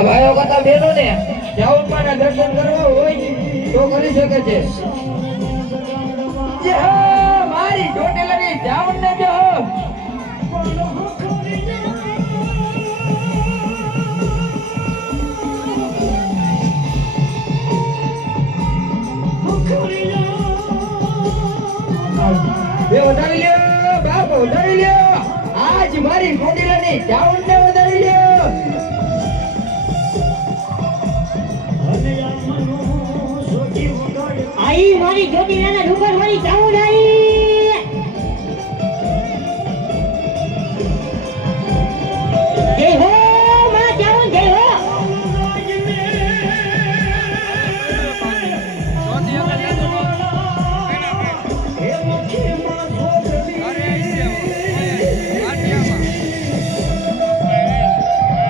આ ભાઈઓ કરતા બેનો ને ચાઉમાના દર્શન કરવા હોય તો કરી શકે છે. જે મારી ચોટીલાની ચાઉન ને જો બે વધાવી લ્યો બાપ વધાવી લ્યો આજ મારી ચોટીલાની ચાઉન ને વધાવી લ્યો. આઈ મારી ચોટીલાના ડુંગર વાળી ચાઉન આઈ. જય હો માં ચાઉન જય હો.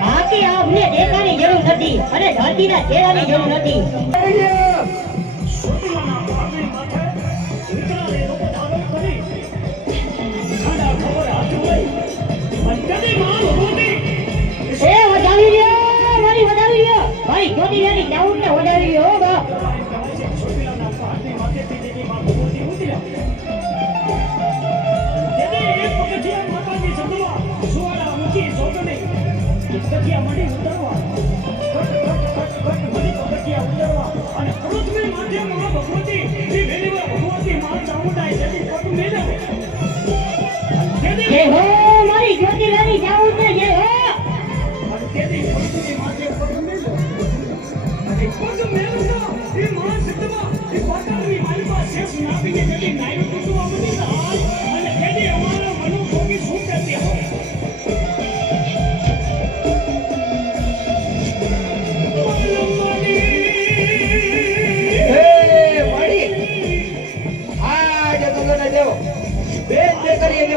બાકી આપને દેખાની જરૂર નથી અને ધરતીના ચહેરાની જરૂર નથી. ભાઈ ચોટીલાની ચાઉન ને વધાવી લ્યો બાપ. જય હો મારી ચોટીલાની ચાઉન ને જય હો.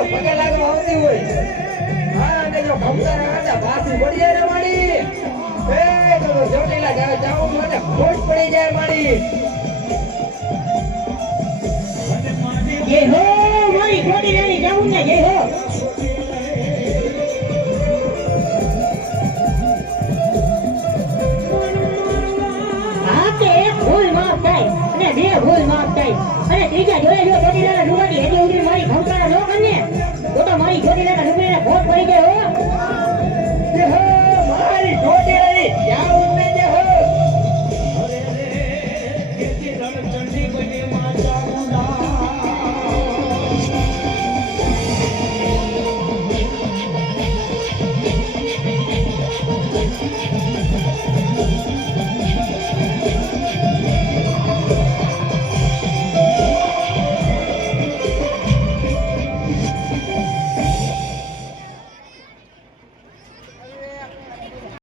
પગે લાગવા આવતી હોય હા ને જો ભમતારા આડા બાસી પડી જાય ને માડી એ તો ચોટીલા જાવ જાવ મને ખોટ પડી જાય માડી. જય હો મારી ચોટીલાની ચાઉન ને જય હો. આ કે એક ભૂલ માફ થાય અને બે ભૂલ માફ થાય અને ત્રીજા જોડે જો ચોટીલાના ડુંગરની હેડી